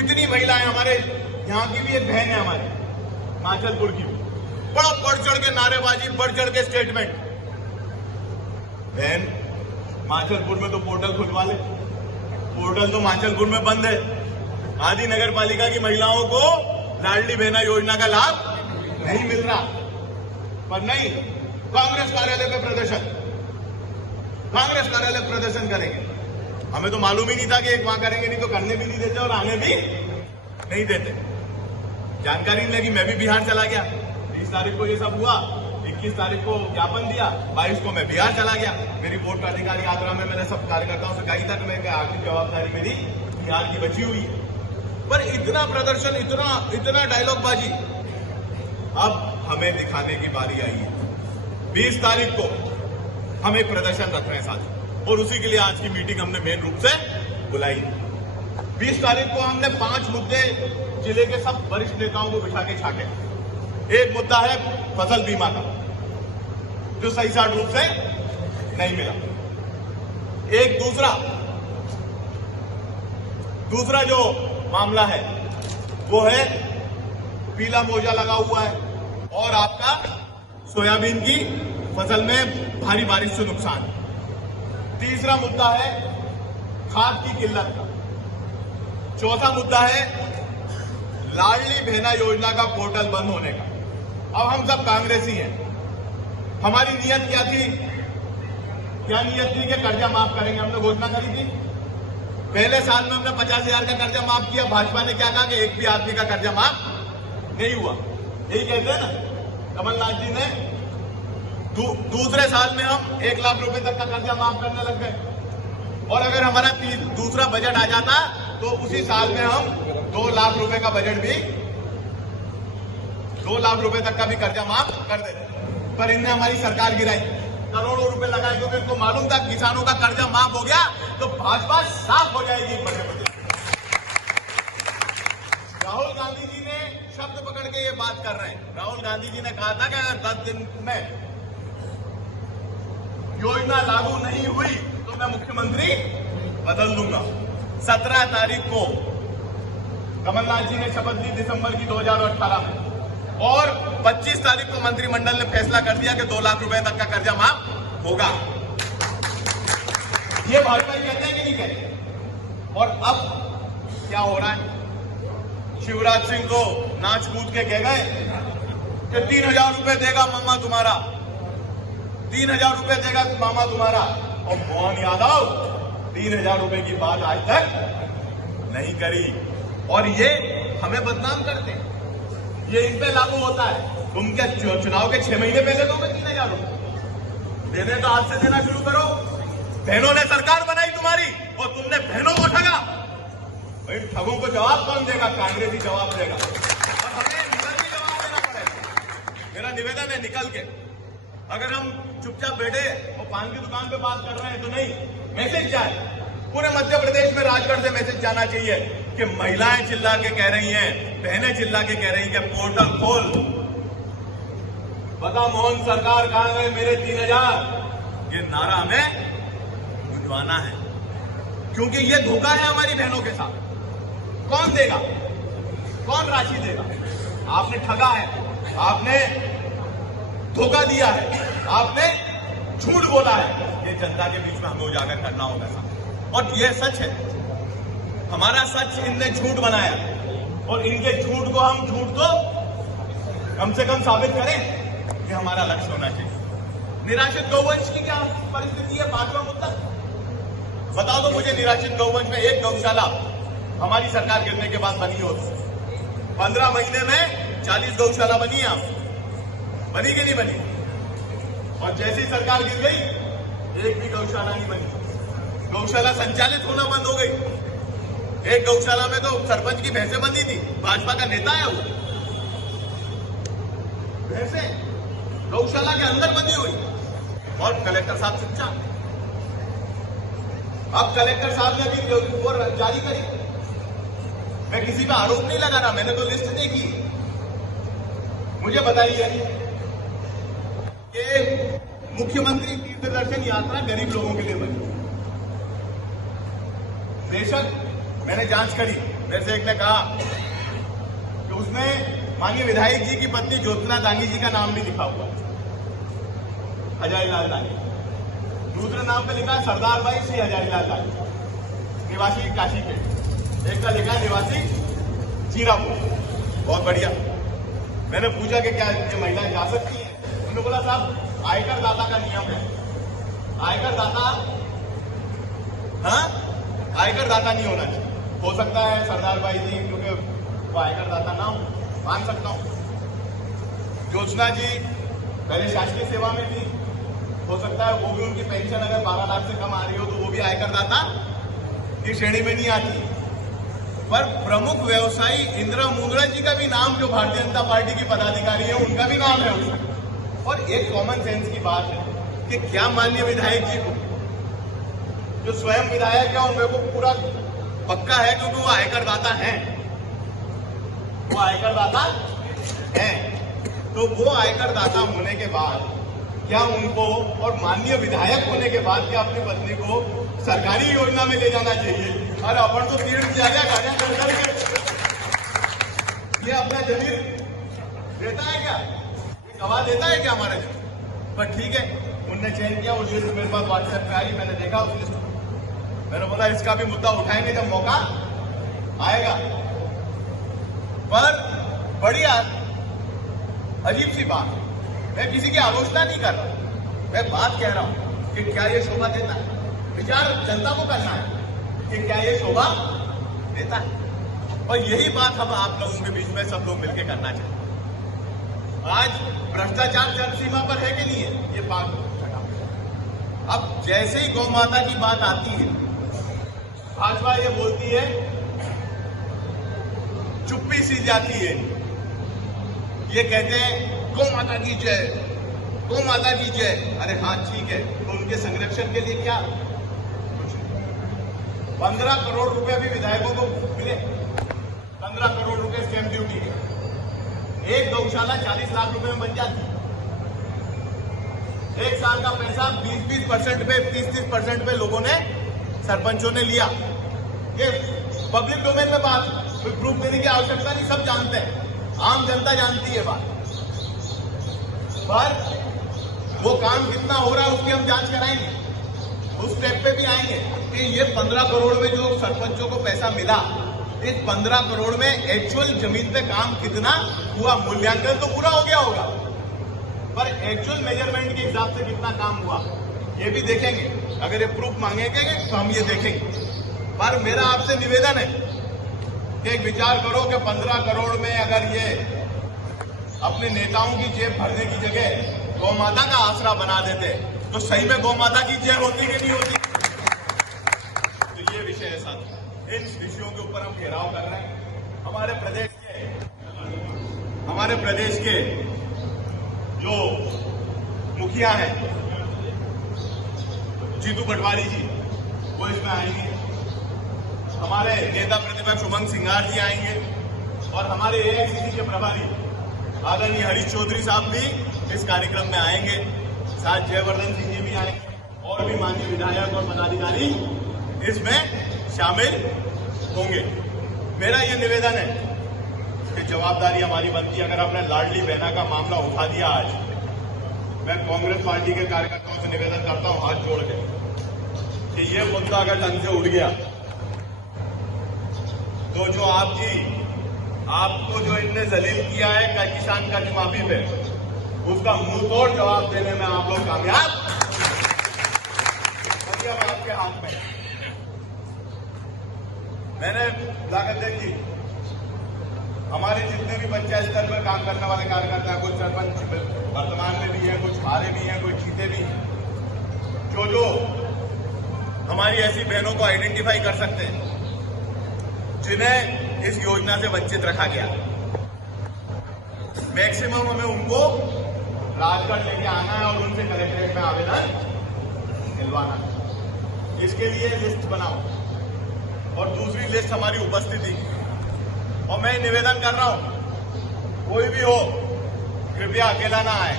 कितनी महिलाएं, हमारे यहाँ की भी एक बहन है हमारी माचलपुर की, बड़ा बढ़ चढ़ के नारेबाजी, बढ़ चढ़ के स्टेटमेंट। बहन, माचलपुर में तो पोर्टल खुलवा ले, पोर्टल तो माचलपुर में बंद है। आदि नगर पालिका की महिलाओं को लाडली बहना योजना का लाभ नहीं मिल रहा, पर नहीं, कांग्रेस कार्यालय पे प्रदर्शन, कांग्रेस कार्यालय प्रदर्शन करेंगे। हमें तो मालूम ही नहीं था कि एक वहां करेंगे, नहीं तो करने भी नहीं देते और आने भी नहीं देते। जानकारी नहीं लगी, मैं भी बिहार चला गया। 30 तारीख को ये सब हुआ, 21 तारीख को ज्ञापन दिया, 22 को मैं बिहार चला गया। मेरी वोट अधिकार यात्रा में मैंने सब कार्यकर्ताओं से कही तक मैं आखिरी जवाबदारी मेरी बिहार की बची हुई है। पर इतना प्रदर्शन, इतना डायलॉगबाजी, अब हमें दिखाने की बारी आई है। 20 तारीख को हम एक प्रदर्शन रख रहे हैं साथ, और उसी के लिए आज की मीटिंग हमने मेन रूप से बुलाई। 20 तारीख को हमने 5 मुद्दे जिले के सब वरिष्ठ नेताओं को बिठा के छाटे। एक मुद्दा है फसल बीमा का, जो सही साठ रूप से नहीं मिला। एक दूसरा जो मामला है वो है पीला मोजा लगा हुआ है और आपका सोयाबीन की फसल में भारी बारिश से नुकसान। तीसरा मुद्दा है खाद की किल्लत का। चौथा मुद्दा है लाडली बहना योजना का पोर्टल बंद होने का। अब हम सब कांग्रेसी हैं, हमारी नियत क्या थी? क्या नियत थी कि कर्जा माफ करेंगे, हमने घोषणा करी थी। पहले साल में हमने 50,000 का कर्जा माफ किया। भाजपा ने क्या कहा कि एक भी आदमी का कर्जा माफ नहीं हुआ। यही कहते हैं ना कमलनाथ जी ने। दूसरे साल में हम 1 लाख रुपए तक का कर्जा माफ करने लग गए, और अगर हमारा दूसरा बजट आ जाता तो उसी साल में हम 2 लाख रुपए का बजट भी, 2 लाख रुपए तक का भी कर्जा माफ कर देते। पर इनने हमारी सरकार गिराई, करोड़ों रुपए लगाए, क्योंकि इनको मालूम था किसानों का कर्जा माफ हो गया तो भाजपा साफ हो जाएगी मध्य प्रदेश। राहुल गांधी जी ने शब्द पकड़ के ये बात कर रहे हैं। राहुल गांधी जी ने कहा था कि अगर 10 दिन में योजना लागू नहीं हुई तो मैं मुख्यमंत्री बदल दूंगा। 17 तारीख को कमलनाथ जी ने शपथ ली दिसंबर की 2018 में, और 25 तारीख को मंत्रिमंडल ने फैसला कर दिया कि 2 लाख रुपए तक का कर्जा माफ होगा। ये भाजपा ही कहते हैं कि नहीं कहते? और अब क्या हो रहा है? शिवराज सिंह को नाच कूद के कह गए कि 3,000 रुपए देगा मामा तुम्हारा, 3,000 रुपए देगा मामा तुम्हारा। और मोहन यादव 3,000 रुपए की बात आज तक नहीं करी, और ये हमें बदनाम करते हैं। ये इन पे लागू होता है। तुम क्या चुनाव के 6 महीने पहले दोगे 3,000 रुपए? देने तो आज से देना शुरू करो। बहनों ने सरकार बनाई तुम्हारी और तुमने बहनों को ठगा। भाई ठगों को जवाब कौन देगा? कांग्रेस ही जवाब देगा, और हमें निकल के जवाब देना पड़ेगा। मेरा निवेदन है, निकल के। अगर हम चुपचाप बैठे और पान की दुकान पे बात कर रहे हैं तो नहीं, मैसेज जाए पूरे मध्य प्रदेश में। राजगढ़ से मैसेज जाना चाहिए कि महिलाएं चिल्ला के कह रही हैं, बहनें चिल्ला के कह रही हैं कि पोर्टल खोल। बता मोहन सरकार कहां गए मेरे 3,000? ये नारा हमें गुंजवाना है, क्योंकि ये धोखा है हमारी बहनों के साथ। कौन देगा? कौन राशि देगा? आपने ठगा है, आपने धोखा दिया है, आपने झूठ बोला है। ये जनता के बीच में हमें उजागर करना होगा साहब, और ये सच है। हमारा सच इनने झूठ बनाया, और इनके झूठ को हम झूठ को कम से कम साबित करें कि हमारा लक्ष्य होना चाहिए। निराश्रित गौवंश की क्या परिस्थिति है? 5वां मुद्दा बताओ तो मुझे। निराश्रित गौवंश में एक गौशाला हमारी सरकार गिरने के बाद बनी हो, 15 महीने में 40 गौशाला बनी है। बनी कि नहीं बनी? और जैसी सरकार गिर गई एक भी गौशाला नहीं बनी। गौशाला संचालित होना बंद हो गई। एक गौशाला में तो सरपंच की भैंसें बंधी थी, भाजपा का नेता है वो। भैंसें गौशाला के अंदर बंधी हुई, और कलेक्टर साहब चुपचाप। अब कलेक्टर साहब ने भी रिपोर्ट जारी करी। मैं किसी का आरोप नहीं लगा रहा, मैंने तो लिस्ट देखी। मुझे बताइए कि मुख्यमंत्री तीर्थ दर्शन यात्रा गरीब लोगों के लिए बनी। बेशक मैंने जांच करी, मेरे से एक ने कहा कि उसमें माननीय विधायक जी की पत्नी ज्योत्सना दानी जी का नाम भी लिखा हुआ है, हजारीलाल दानी। दूसरे नाम पे लिखा है सरदार भाई श्री हजारीलाल दानी, निवासी काशीपेट। एक का लिखा है निवासी जीरापुर। बहुत बढ़िया। मैंने पूछा कि क्या ये महिलाएं जा सकती हैं? उन्होंने बोला साहब आयकर दाता का नियम है, आयकर दाता, हाँ, आयकर दाता नहीं होना चाहिए। हो सकता है सरदार भाई जी क्योंकि वो आयकर दाता ना हो, मान सकता हूं। ज्योत्सना जी पहले शासकीय सेवा में थी, हो सकता है वो भी, उनकी पेंशन अगर 12 लाख से कम आ रही हो तो वो भी आयकर दाता की श्रेणी में नहीं आती। पर प्रमुख व्यवसायी इंदिरा मुंद्रा जी का भी नाम, जो भारतीय जनता पार्टी की पदाधिकारी है, उनका भी नाम है उसमें। और एक कॉमन सेंस की बात है कि क्या माननीय विधायक जी को, जो स्वयं विधायक है और मेरे को पूरा पक्का है क्योंकि वो आयकर दाता हैं, वो आयकर दाता हैं, तो वो आयकर दाता होने के बाद क्या उनको, और माननीय विधायक होने के बाद क्या अपनी पत्नी को सरकारी योजना में ले जाना चाहिए? अरे अपन तो तीर्थ जाया गाजा कर करके, ये अपना जमीन देता है क्या? ये गवाह देता है क्या हमारे? पर ठीक है, उनने चयन किया, वो लिस्ट मेरे पास व्हाट्सएप पे आई, मैंने देखा उस लिस्ट। मैंने बोला इसका भी मुद्दा उठाएंगे जब मौका आएगा। पर बड़ी अजीब सी बात, मैं किसी की आलोचना नहीं कर रहा, मैं बात कह रहा हूं कि क्या ये शोभा देता है? विचार जनता को करना है कि क्या ये शोभा देता है। और यही बात हम आप लोगों के बीच में सब लोग मिलकर करना चाहिए। आज भ्रष्टाचार चरम सीमा पर है कि नहीं है, ये बात अब जैसे ही गौ माता की बात आती है, भाजपा ये बोलती है, चुप्पी सी जाती है। ये कहते हैं गौ माता की जय, गौ माता की जय। अरे हाँ ठीक है, तो उनके संरक्षण के लिए क्या? 15 करोड़ रुपए अभी विधायकों को मिले, 15 करोड़ रुपए स्टैंप ड्यूटी के। एक गौशाला 40 लाख रुपए में बन जाती। एक साल का पैसा 20% पे, 30% पे लोगों ने, सरपंचों ने लिया। ये पब्लिक डोमेन में बात, कोई प्रूफ देने की आवश्यकता नहीं, सब जानते हैं, आम जनता जानती है बात। पर वो काम कितना हो रहा है उसकी हम जांच कराएंगे, उस स्टेप पे भी आएंगे कि ये 15 करोड़ में जो सरपंचों को पैसा मिला, इस 15 करोड़ में एक्चुअल जमीन पे काम कितना हुआ? मूल्यांकन तो पूरा हो गया होगा, पर एक्चुअल मेजरमेंट के हिसाब से कितना काम हुआ ये भी देखेंगे। अगर ये प्रूफ मांगेंगे तो हम ये देखेंगे। पर मेरा आपसे निवेदन है कि एक विचार करो कि 15 करोड़ में अगर ये अपने नेताओं की जेब भरने की जगह गौ माता का आसरा बना देते तो सही में गौ माता की जय होती कि नहीं होती? तो ये विषय ऐसा था, इन विषयों के ऊपर हम घेराव कर रहे हैं। हमारे प्रदेश के जो मुखिया हैं जीतू पटवारी जी, वो इसमें आएंगे। हमारे नेता प्रतिपक्ष उमंग सिंगार जी आएंगे और हमारे एआईसीसी के प्रभारी आदरणीय हरीश चौधरी साहब भी इस कार्यक्रम में आएंगे। साथ जयवर्धन सिंह जी भी आएंगे और भी माननीय विधायक और पदाधिकारी इसमें शामिल होंगे। मेरा ये निवेदन है कि जवाबदारी हमारी बनती है। अगर आपने लाडली बहना का मामला उठा दिया आज, मैं कांग्रेस पार्टी के कार्यकर्ताओं से निवेदन करता हूं हाथ जोड़ के कि ये मुद्दा अगर ढंग से उड़ गया तो जो आपको जो इनने जलील किया है का किसान का माफी पे, उसका मुंह तोड़ जवाब देने में आप लोग कामयाब, अब आपके हाथ में। मैंने लागत देखी, हमारे जितने भी पंचायत स्तर पर काम करने वाले कार्यकर्ता हैं, कुछ सरपंच वर्तमान में भी हैं, कुछ हारे भी हैं, कुछ जीते भी हैं, जो हमारी ऐसी बहनों को आइडेंटिफाई कर सकते हैं जिन्हें इस योजना से वंचित रखा गया। मैक्सिमम हमें उनको राजगढ़ लेके आना है और उनसे कलेक्ट्रेट में आवेदन दिलवाना है। इसके लिए लिस्ट बनाओ और दूसरी लिस्ट हमारी उपस्थिति। और मैं निवेदन कर रहा हूं, कोई भी हो कृपया अकेला ना आए।